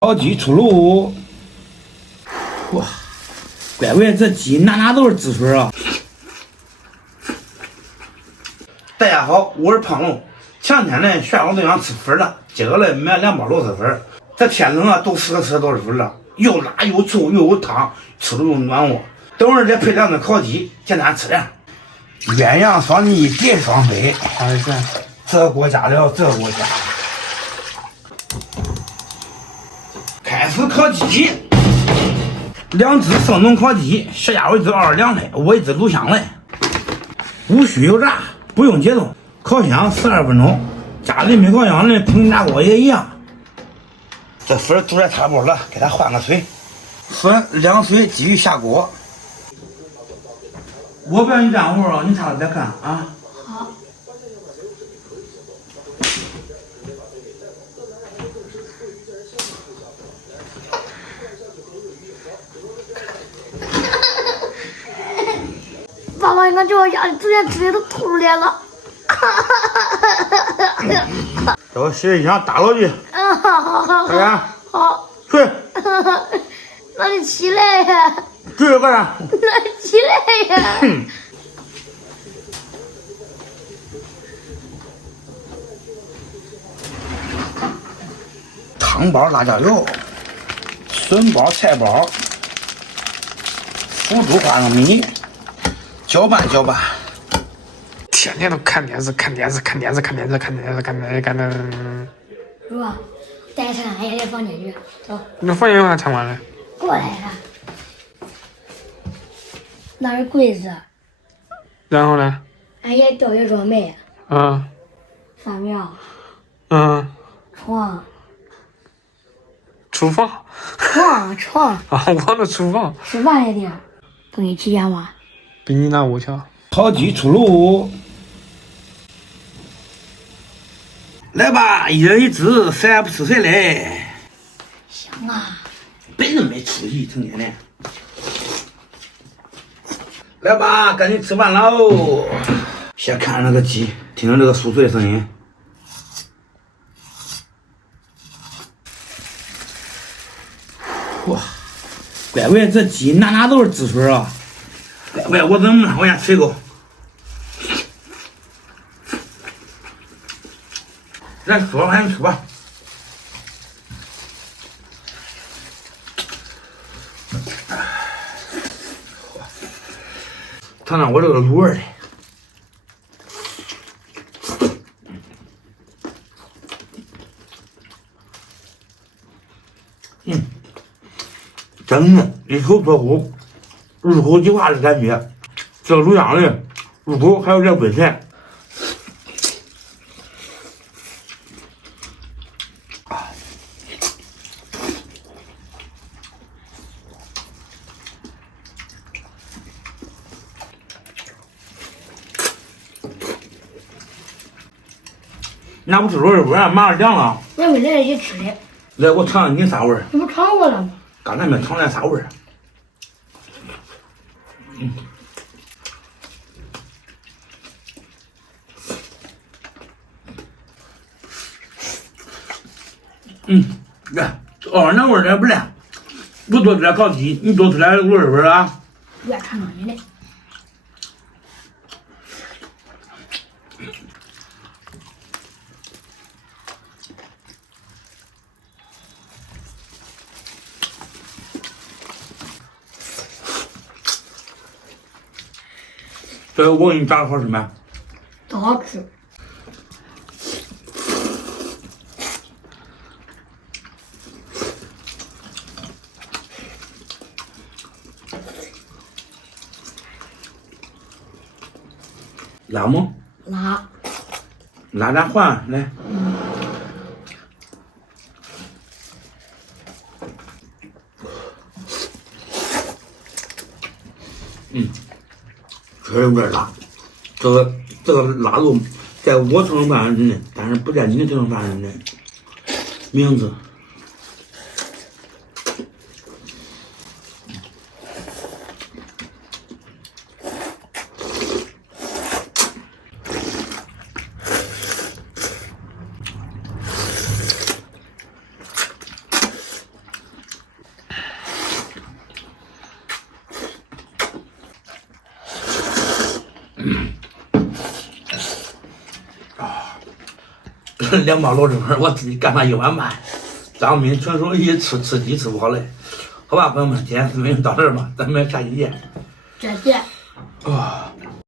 烤鸡出炉，哇，乖乖，这鸡哪都是滋水啊！大家好，我是胖龙。前天呢，炫我对象吃粉了，今个来买2包螺蛳粉。这天冷啊，都适合吃螺蛳粉了，又辣又臭又有汤，吃了又暖和。等会儿再配2顿烤鸡，简单吃点。鸳鸯双逆蝶双飞，哎呀，这国家了，这国家。开始烤鸡，2只生冷烤鸡，小家伙一只22来，我一只卤香来，无需油炸，不用解冻，烤箱12分钟，家里没烤箱的平底炸锅也一样。这粉煮的差不多了，给它换个水，粉凉水继续下锅。我不让你站会儿啊，你插着再看啊。好。爸爸，你看这我家里昨天吃的都吐脸了。这我洗一箱打过去。好。快点。好。睡。那你起来呀。睡干啥？那你起来呀。汤包辣椒油，笋包菜包，腐竹花生米，搅拌。天天都看电视。是吧？带上俺爷爷房间去，走。那房间有啥参观的？过来了。那是柜子。然后呢？俺爷吊学装备。发票。床。厨房。床。啊，我的厨房。吃饭的地儿，都给你体验吗？比你那屋强。烤鸡出炉，来吧，一人一只，谁也不吃谁嘞。行啊。本人没出息，成天的。来吧，赶紧吃饭喽！先看那个鸡，听听这个酥脆的声音。哇，乖乖，这鸡哪都是滋水啊！乖乖，我怎么我先吃一口。来，说赶紧吃吧。尝尝我这个卤味的。真的，一口脱骨，入口即化的感觉。这卤香的入口还有点微甜。那不吃肉味儿，马上凉了。我没来得及吃的。来，我尝尝你啥味儿？你不尝过了吗？刚才没尝来啥味儿？来，那味儿也不赖。不多吃点烤鸡，你多吃点卤味儿啊。越尝尝你的。这我给你炸的好吃没？都好吃。辣吗？辣。辣咱换来。确实有点辣，这个辣度在我这种范围之内，但是不在你这种范围之内。名字。2包螺蛳粉，我自己干了1碗半。张斌纯属一吃鸡吃不好嘞。好吧，朋友们，今天视频到这儿吧，咱们下期见。再见。啊。